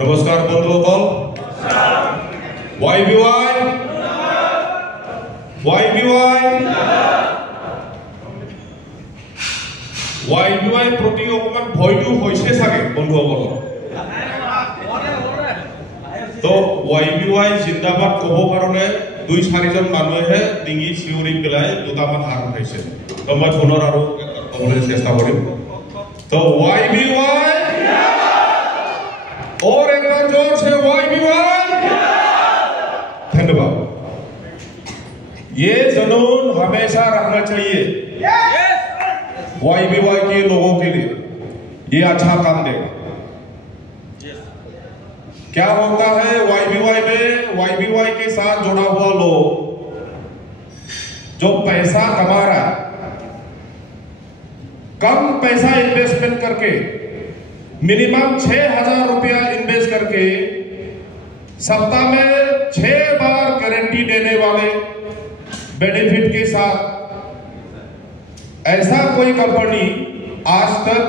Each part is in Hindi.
নমস্কার বন্ধুসকল, YBY প্ৰতি অকমান ভয়টো হৈছে চাগে বন্ধুসকল। তো YBY জিন্দাবাদ ক'ব কাৰণে 2-4জন মানুহে ডিঙি চিঞৰি পেলাই দুটামান হাত উঠাইছে। তো মই পুনৰ আৰু ক'বলৈ চেষ্টা কৰিম। तो YBY और एक बार जोर से YBY। धन्यवाद। ये जुनून हमेशा रहना चाहिए YBY के लोगों के लिए। ये अच्छा काम देगा। क्या होता है YBY में, YBY के साथ जुड़ा हुआ लोग जो पैसा कमा रहा है, कम पैसा इन्वेस्टमेंट करके मिनिमम 6,000 रुपया इन्वेस्ट करके सप्ताह में 6 बार गारंटी देने वाले बेनिफिट के साथ ऐसा कोई कंपनी आज तक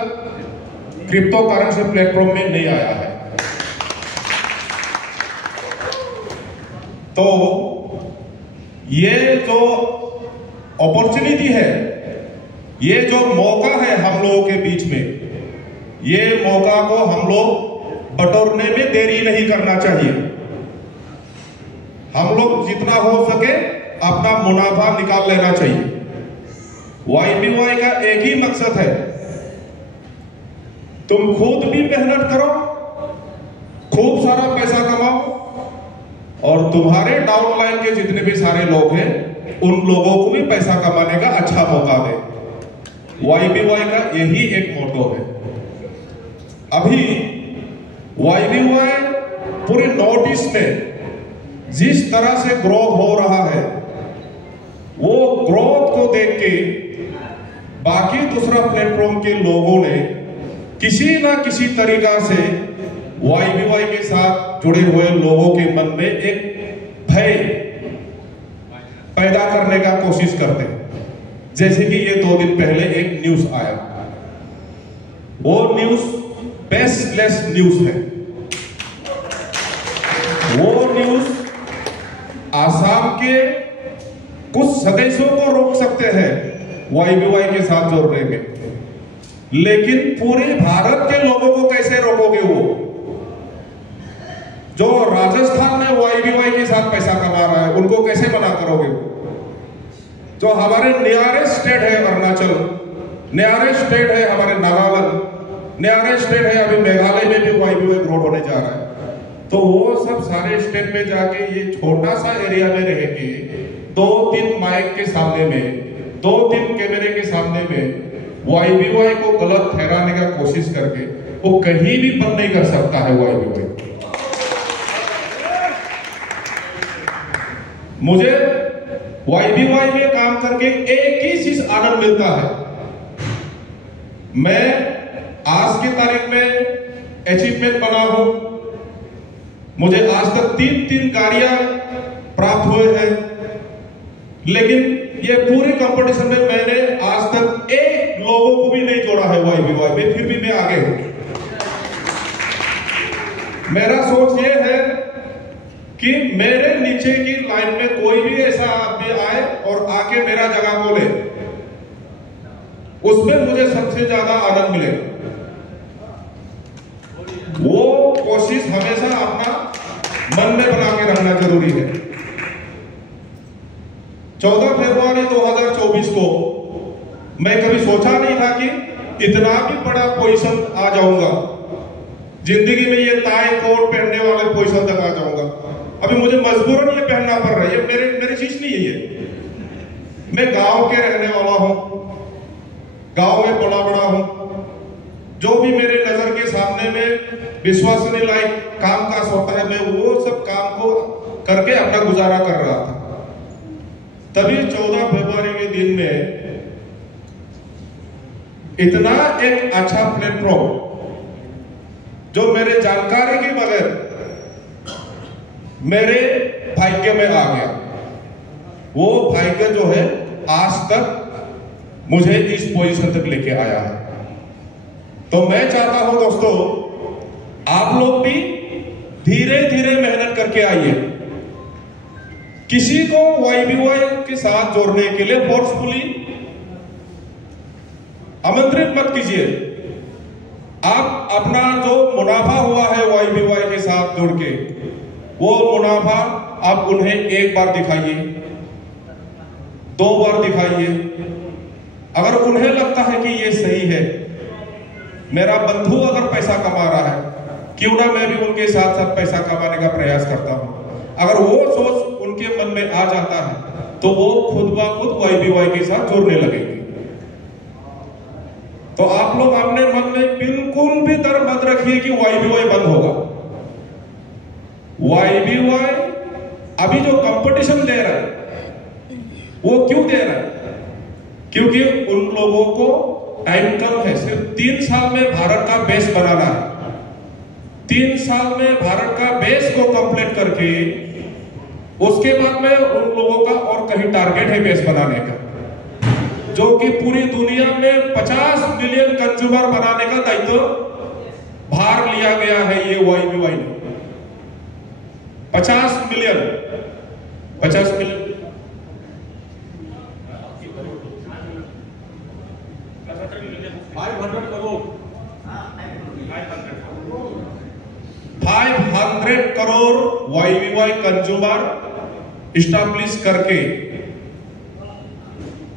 क्रिप्टो करेंसी प्लेटफॉर्म में नहीं आया है। तो ये जो अपॉर्चुनिटी है, ये जो मौका है हम लोगों के बीच में, ये मौका को हम लोग बटोरने में देरी नहीं करना चाहिए। हम लोग जितना हो सके अपना मुनाफा निकाल लेना चाहिए। YBY का एक ही मकसद है, तुम खुद भी मेहनत करो, खूब सारा पैसा कमाओ और तुम्हारे डाउनलाइन के जितने भी सारे लोग हैं उन लोगों को भी पैसा कमाने का अच्छा मौका दे। YBY का यही एक मोटो है। अभी YBY पूरे नॉर्थ ईस्ट में जिस तरह से ग्रोथ हो रहा है, वो ग्रोथ को देख के बाकी दूसरा प्लेटफॉर्म के लोगों ने किसी ना किसी तरीका से YBY के साथ जुड़े हुए लोगों के मन में एक भय पैदा करने का कोशिश करते हैं। जैसे कि ये 2 दिन पहले एक न्यूज आया, वो न्यूज बेसलेस न्यूज है। वो न्यूज आसाम के कुछ सदस्यों को रोक सकते हैं YBY के साथ जोड़ने में, लेकिन पूरे भारत के लोगों को कैसे रोकोगे? वो जो राजस्थान में YBY के साथ पैसा कमा रहा है उनको कैसे मना करोगे? जो हमारे नियरेस्ट स्टेट है अरुणाचल, नियरेस्ट स्टेट है हमारे नागालैंड, नियरेस्ट स्टेट है अभी मेघालय में भी YBY ग्रोथ होने जा रहा है। तो वो सब सारे स्टेट में जाके ये छोटा सा एरिया में रह के 2-3 माइक के सामने में, 2-3 कैमरे के सामने में YBY को गलत ठहराने का कोशिश करके वो कहीं भी बंद नहीं कर सकता है YBY। मुझे YBY में काम करके एक ही चीज आनंद मिलता है। मैं आज की तारीख में अचीवमेंट बना हूं, मुझे आज तक 3 गाड़ियां प्राप्त हुए हैं, लेकिन ये पूरे कंपटीशन में मैंने आज तक एक लोगों को भी नहीं जोड़ा है YBY में, फिर भी मैं आगे हूं। मेरा सोच ये है कि मेरे नीचे की लाइन में कोई भी ऐसा आदमी आए और आके मेरा जगह को ले, उसमें मुझे सबसे ज्यादा आनंद मिलेगा। वो कोशिश हमेशा अपना मन में बना के रखना जरूरी है। 14 फरवरी 2024 को मैं कभी सोचा नहीं था कि इतना भी बड़ा पोजीशन आ जाऊंगा, जिंदगी में ये टाई कोट पहनने वाले पोजीशन तक आ जाऊंगा। अभी मुझे मजबूरन ये पहनना पड़ रहा है, ये मेरी चीज नहीं है ये। मैं गांव के रहने वाला हूं, गांव में पला बड़ा हूं। जो भी मेरे नजर के सामने में विश्वसनीय लायक काम काज होता है, मैं वो सब काम को करके अपना गुजारा कर रहा था। तभी 14 फरवरी के दिन में इतना एक अच्छा प्लेटफॉर्म जो मेरे जानकारी के बगैर मेरे भाग्य में आ गया, वो भाग्य जो है आज तक मुझे इस पोजीशन तक लेके आया है। तो मैं चाहता हूं दोस्तों, आप लोग भी धीरे धीरे मेहनत करके आइए। किसी को YBY के साथ जोड़ने के लिए फोर्सफुली आमंत्रित मत कीजिए। आप अपना जो मुनाफा हुआ है YBY के साथ जुड़ के, वो मुनाफा आप उन्हें एक बार दिखाइए, 2 बार दिखाइए। अगर उन्हें लगता है कि ये सही है, मेरा बंधु अगर पैसा कमा रहा है, क्यों ना मैं भी उनके साथ साथ पैसा कमाने का प्रयास करता हूं। अगर वो सोच उनके मन में आ जाता है तो वो खुद ब खुद YBY के साथ जुड़ने लगेंगे। तो आप लोग अपने मन में बिल्कुल भी डर मत रखिए कि YBY बंद होगा। YBY अभी जो कंपटीशन दे रहा है, वो क्यों दे रहा है? क्योंकि उन लोगों को टाइम कम है, सिर्फ 3 साल में भारत का बेस बनाना है। 3 साल में भारत का बेस को कंप्लीट करके उसके बाद में उन लोगों का और कहीं टारगेट है बेस बनाने का, जो कि पूरी दुनिया में 50 मिलियन कंज्यूमर बनाने का दायित्व भार लिया गया है ये YBY ने। 50 million 500 crore YBY consumer establish करके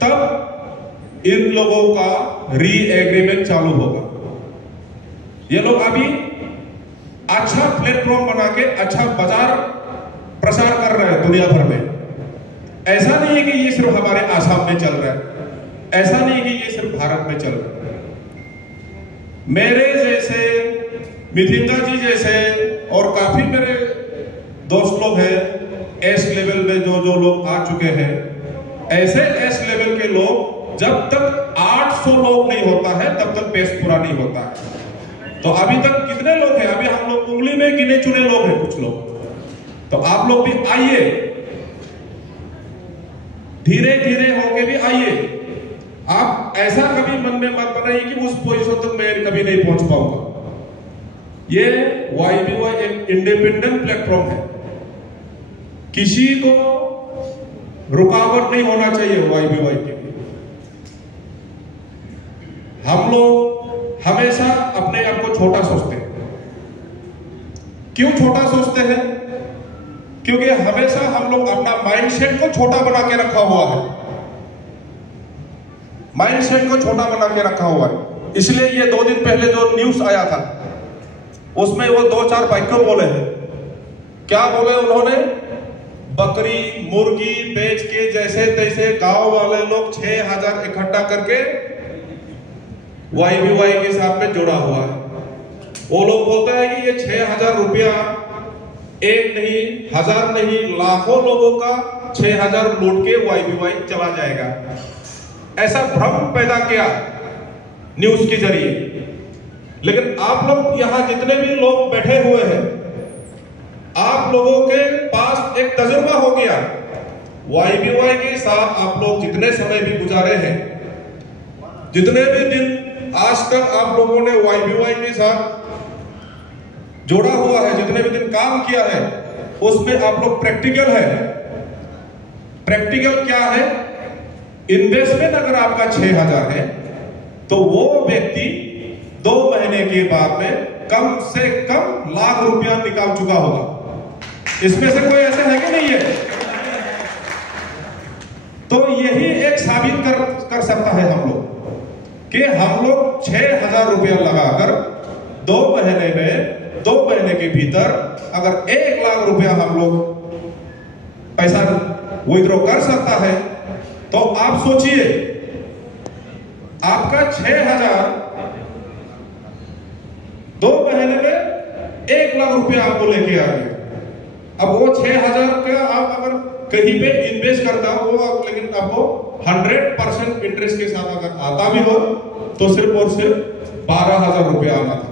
तब इन लोगों का री एग्रीमेंट चालू होगा। ये लोग अभी अच्छा प्लेटफॉर्म बना के अच्छा बाजार प्रसार कर रहे हैं दुनिया भर में। ऐसा नहीं है कि ये सिर्फ हमारे आसाम में चल रहा है, ऐसा नहीं है कि ये सिर्फ भारत में चल रहा है। मेरे जैसे, मिथिंदा जी जैसे और काफी मेरे दोस्त लोग हैं एस लेवल में, जो लोग आ चुके हैं, ऐसे एस लेवल के लोग जब तक 800 लोग नहीं होता है तब तक बेस पूरा नहीं होता है। तो अभी तक कितने लोग हैं? अभी हम लोग उंगली में गिने चुने लोग हैं कुछ लोग। तो आप लोग भी आइए, धीरे धीरे होके भी आइए। आप ऐसा कभी मन में मत बनाइए कि उस पोजीशन तक मैं कभी नहीं पहुंच पाऊंगा। ये YBY एक इंडिपेंडेंट प्लेटफॉर्म है, किसी को रुकावट नहीं होना चाहिए YBY के लिए। हम लोग हमेशा अपने आप को छोटा सोचते हैं। क्यों छोटा सोचते हैं? क्योंकि हमेशा हम लोग अपना माइंडसेट को छोटा बना के रखा हुआ है। माइंडसेट को छोटा बना के रखा हुआ है। इसलिए ये 2 दिन पहले जो न्यूज आया था उसमें वो 2-4 वाक्य बोले हैं। क्या बोले उन्होंने? बकरी मुर्गी बेच के जैसे तैसे गांव वाले लोग 6000 इकट्ठा करके YBY के साथ में जुड़ा हुआ है। वो लोग बोलते हैं कि ये 6000 रुपया एक नहीं, 1000 नहीं, लाखों लोगों का 6000 लूट के YBY चला जाएगा। ऐसा भ्रम पैदा किया न्यूज के जरिए। लेकिन आप लोग यहां जितने भी लोग बैठे हुए हैं, आप लोगों के पास एक तजुर्बा हो गया। YBY के साथ आप लोग जितने समय भी गुजारे हैं, जितने भी दिन आज तक आप लोगों ने YBY के साथ जोड़ा हुआ है, जितने भी दिन काम किया है, उसमें आप लोग प्रैक्टिकल है। प्रैक्टिकल क्या है? इन्वेस्टमेंट अगर आपका 6000 है तो वो व्यक्ति 2 महीने के बाद में कम से कम लाख रुपया निकाल चुका होगा। इसमें से कोई ऐसे है कि नहीं है? तो यही एक साबित कर सकता है हम लोग कि हम लोग 6000 रुपया लगाकर 2 महीने में, 2 महीने के भीतर अगर 1 लाख रुपया हम लोग पैसा विड्रॉ कर सकता है, तो आप सोचिए आपका 6000 2 महीने में 1 लाख रुपया आपको लेके आ गया। अब वो 6000 का आप अगर कहीं पे इन्वेस्ट करता हो, लेकिन आपको 100% इंटरेस्ट के साथ अगर आता भी हो तो सिर्फ और सिर्फ 12000 रुपया आना था।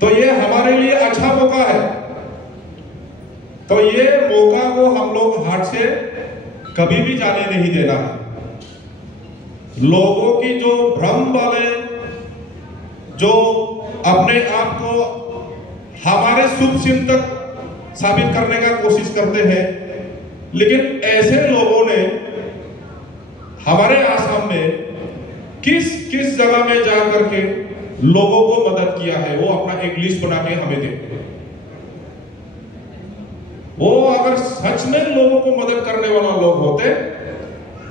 तो ये हमारे लिए अच्छा मौका है। तो ये मौका को हम लोग हाथ से कभी भी जाने नहीं देना है। लोगों की जो भ्रम वाले, जो अपने आप को हमारे शुभ चिंतक साबित करने का कोशिश करते हैं, लेकिन ऐसे लोगों ने हमारे आसाम में किस किस जगह में जा करके लोगों को मदद किया है, वो अपना एक लिस्ट बना के हमें दे। वो अगर सच में लोगों को मदद करने वाला लोग होते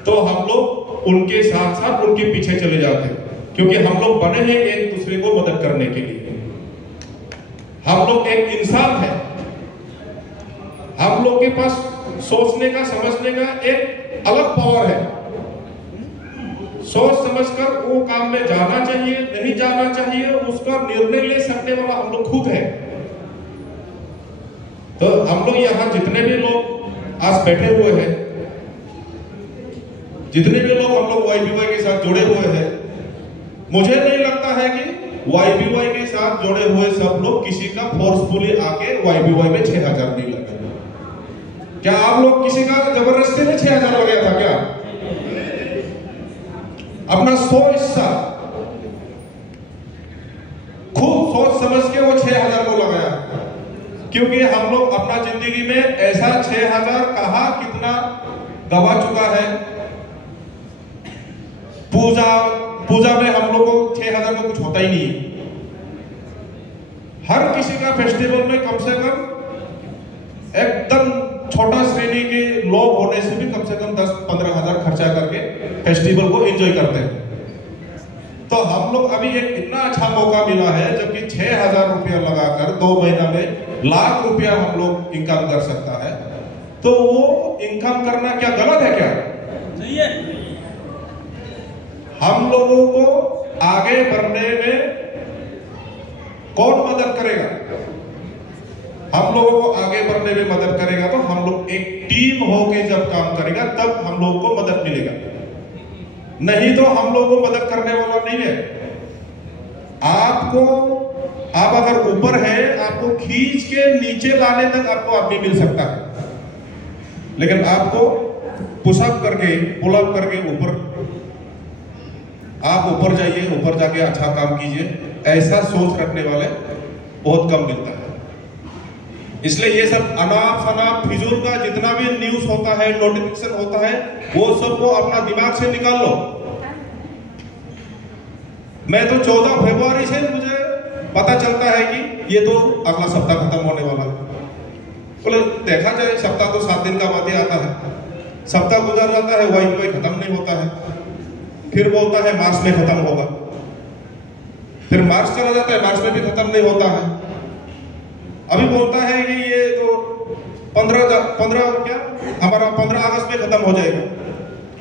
तो हम लोग उनके साथ साथ उनके पीछे चले जाते, क्योंकि हम लोग बने हैं एक दूसरे को मदद करने के लिए। हम लोग एक इंसान है, हम लोग के पास सोचने का समझने का एक अलग पावर है। सोच समझकर वो काम में जाना चाहिए नहीं जाना चाहिए उसका निर्णय ले सकने वाला हम लोग खुद है। तो हम लोग यहाँ जितने भी लोग आज बैठे हुए हैं, जितने भी लोग हम लोग YBY के साथ जुड़े हुए हैं, मुझे नहीं लगता है कि YBY के साथ जुड़े हुए सब लोग किसी का फोर्सफुली आके YBY में 6000 नहीं लगे। क्या आप लोग किसी का जबरदस्ती में 6000 लगा था क्या? अपना 100 हिस्सा खूब सोच समझ के वो 6000 को लगाया, क्योंकि हम लोग अपना जिंदगी में ऐसा 6000 कहाँ कितना गवा चुका है। पूजा में हम लोग को 6000 को कुछ होता ही नहीं है। हर किसी का फेस्टिवल में कम से कम एकदम छोटा श्रेणी के लोग होने से भी कम से कम 10-15 हजार खर्चा करके फेस्टिवल को एंजॉय करते हैं। तो हम लोग अभी एक इतना अच्छा मौका मिला है, जबकि 6000 रुपया लगाकर 2 महीना में लाख रुपया हम लोग इनकम कर सकता है। तो वो इनकम करना क्या गलत है? क्या नहीं है? हम लोगों को आगे बढ़ने में कौन मदद करेगा? हम लोगों को आगे बढ़ने में मदद करेगा तो हम लोग एक टीम होके जब काम करेगा तब हम लोगों को मदद मिलेगा, नहीं तो हम लोगों को मदद करने वाला नहीं है। आप अगर ऊपर है, आपको खींच के नीचे लाने तक आपको आदमी मिल सकता है, लेकिन आपको पुशअप करके पुलअप करके आप ऊपर जाइए, ऊपर जाके अच्छा काम कीजिए, ऐसा सोच रखने वाले बहुत कम मिलता है। इसलिए ये सब अनाप शनाप फिजूल का जितना भी न्यूज होता है, नोटिफिकेशन होता है, वो सबको अपना दिमाग से निकाल लो। मैं तो 14 फरवरी से मुझे पता चलता है कि ये तो अगला सप्ताह खत्म होने वाला है। बोले देखा जाए, सप्ताह तो 7 दिन का बाद ही आता है। सप्ताह गुजर जाता है, YBY खत्म नहीं होता है, फिर बोलता है मार्च में खत्म होगा, फिर मार्च चला जाता है, मार्च में भी खत्म नहीं होता है। अभी बोलता है कि ये तो 15 अगस्त में खत्म हो जाएगा।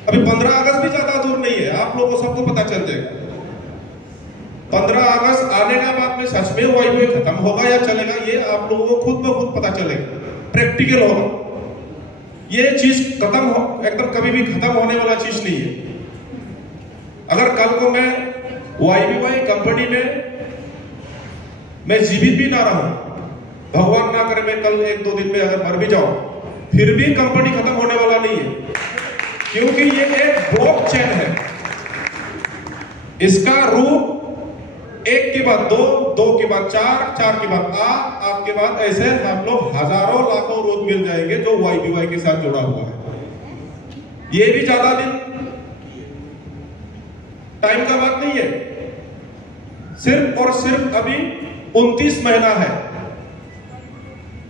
अभी 15 अगस्त भी ज्यादा दूर नहीं है, आप लोगों को सबको पता चल जाएगा। 15 अगस्त आने के बाद में सच में YBY खत्म होगा या चलेगा, ये आप लोगों को खुद ब खुद पता चलेगा, प्रैक्टिकल होगा। ये चीज खत्म हो एकदम कभी भी खत्म होने वाला चीज नहीं है। अगर कल को मैं YBY कंपनी में मैं जीवित भी ना रहूं, भगवान ना करे मैं कल 1-2 दिन में अगर मर भी जाऊं, फिर भी कंपनी खत्म होने वाला नहीं है, क्योंकि ये एक ब्लॉकचेन है। इसका रूप 1 के बाद 2, 2 के बाद 4, 4 के बाद आप के बाद ऐसे हम लोग हजारों लाखों रोज मिल जाएंगे जो YBY के साथ जुड़ा हुआ है। ये भी ज्यादा दिन टाइम का बात नहीं है, सिर्फ और सिर्फ अभी 29 महीना है।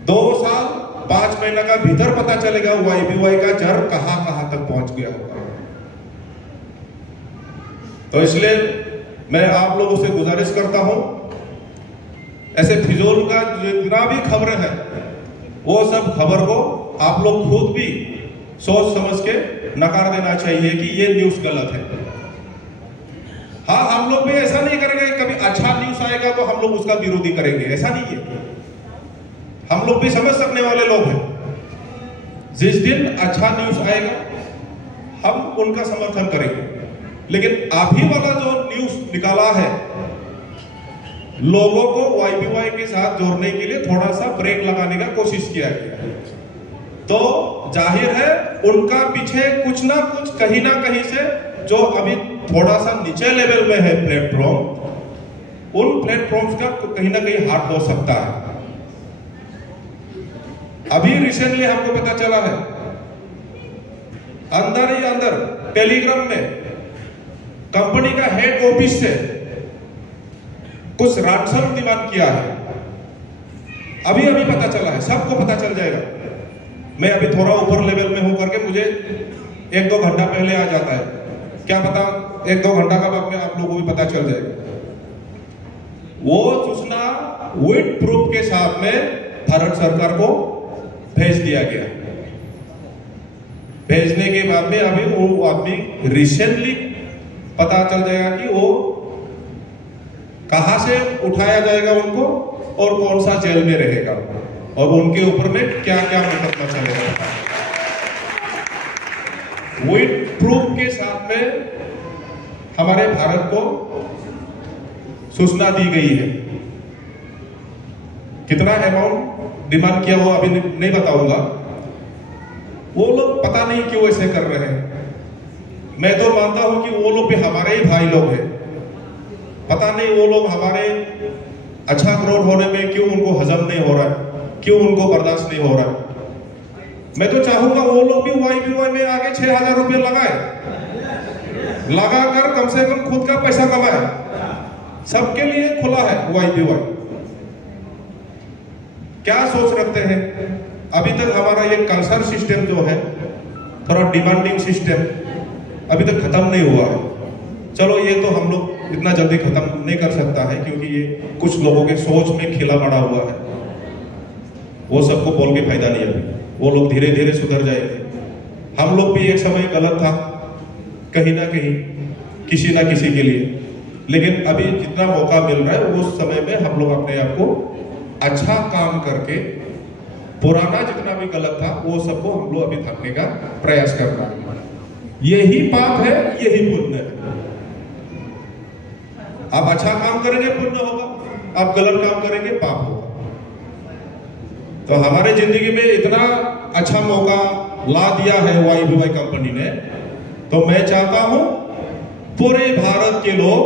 2 साल 5 महीना का भीतर पता चलेगा YBY का जड़ कहां तक पहुंच गया होगा। तो इसलिए मैं आप लोगों से गुजारिश करता हूं, ऐसे फिजूल का जितना भी खबर है वो सब खबर को आप लोग खुद भी सोच समझ के नकार देना चाहिए कि ये न्यूज गलत है। हाँ, हम लोग भी ऐसा नहीं करेंगे, कभी अच्छा न्यूज आएगा तो हम लोग उसका विरोधी करेंगे, ऐसा नहीं है। हम लोग भी समझ सकने वाले लोग हैं। जिस दिन अच्छा न्यूज आएगा हम उनका समर्थन करेंगे, लेकिन अभी वाला जो न्यूज निकाला है लोगों को YBY के साथ जोड़ने के लिए थोड़ा सा ब्रेक लगाने का कोशिश किया गया, तो जाहिर है उनका पीछे कुछ ना कुछ कहीं ना कहीं से जो अभी थोड़ा सा नीचे लेवल में है प्लेटफॉर्म, उन प्लेटफॉर्म्स का कहीं ना कहीं हाथ हो सकता है। अभी रिसेंटली हमको पता चला है, अंदर ही अंदर टेलीग्राम में कंपनी का हेड ऑफिस से कुछ रैंसम डिमांड किया है। अभी अभी पता चला है, सबको पता चल जाएगा। मैं अभी थोड़ा ऊपर लेवल में हूं करके मुझे 1-2 घंटा पहले आ जाता है, क्या पता 1-2 घंटा का वक्त में आप लोगों को भी पता चल जाएगा। वो सूचना विद प्रूफ के साथ में भारत सरकार को भेज दिया गया। भेजने के बाद में अभी वो आदमी रिसेंटली पता चल जाएगा कि वो कहां से उठाया जाएगा उनको और कौन सा जेल में रहेगा और उनके ऊपर में क्या क्या मुकदमा चलेगा। विद प्रूफ के साथ में हमारे भारत को सूचना दी गई है। कितना अमाउंट डिमांड किया वो अभी नहीं बताऊंगा। वो लोग पता नहीं क्यों ऐसे कर रहे हैं। मैं तो मानता हूं कि वो लोग भी हमारे ही भाई लोग हैं। पता नहीं वो लोग हमारे अच्छा ग्रोथ होने में क्यों उनको हजम नहीं हो रहा है, क्यों उनको बर्दाश्त नहीं हो रहा है। मैं तो चाहूंगा वो लोग भी YBY में आगे 6,000 रुपये लगाए, लगाकर कम से कम खुद का पैसा कमाए। सबके लिए खुला है YBY। क्या सोच रखते हैं? अभी तक हमारा ये कंसर्न सिस्टम जो है, थोड़ा डिमांडिंग सिस्टम अभी तक खत्म नहीं हुआ है। चलो ये तो हम लोग इतना जल्दी खत्म नहीं कर सकता है, क्योंकि ये कुछ लोगों के सोच में खिला पड़ा हुआ है। वो सबको बोल के फायदा नहीं है। वो लोग धीरे धीरे सुधर जाएंगे। हम लोग भी एक समय गलत था कहीं ना कहीं, किसी ना किसी के लिए, लेकिन अभी जितना मौका मिल रहा है उस समय में हम लोग अपने आप को अच्छा काम करके पुराना जितना भी गलत था वो सबको हम लोग अभी ढकने का प्रयास करना है। यही पाप है, यही पुण्य है। आप अच्छा काम करेंगे पुण्य होगा, आप गलत काम करेंगे पाप होगा। तो हमारे जिंदगी में इतना अच्छा मौका ला दिया है YBY कंपनी ने, तो मैं चाहता हूं पूरे भारत के लोग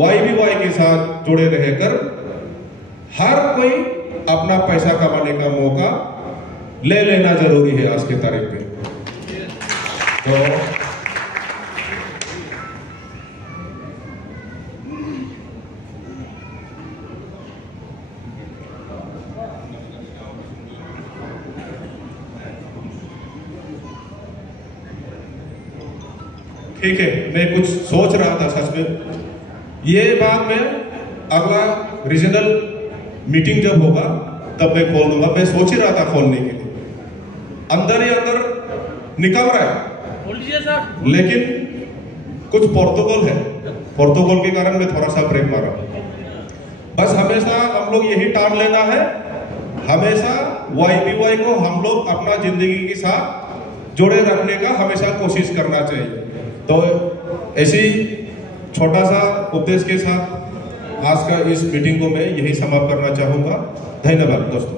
YBY के साथ जुड़े रहकर हर कोई अपना पैसा कमाने का मौका ले लेना जरूरी है आज के तारीख पे। तो ठीक है, मैं कुछ सोच रहा था सच में। ये बात मैं अगला रीजनल मीटिंग जब होगा तब मैं खोल दूंगा। मैं सोच ही रहा था खोलने के लिए, अंदर ही अंदर निकल रहा है, लेकिन कुछ प्रोटोकॉल है, प्रोटोकॉल के कारण मैं थोड़ा सा ब्रेक मारा। बस हमेशा हम लोग यही टाल लेना है, हमेशा YBY को हम लोग अपना जिंदगी के साथ जोड़े रखने का हमेशा कोशिश करना चाहिए। तो ऐसी छोटा सा उपदेश के साथ आज का इस मीटिंग को मैं यही समाप्त करना चाहूंगा। धन्यवाद दोस्तों।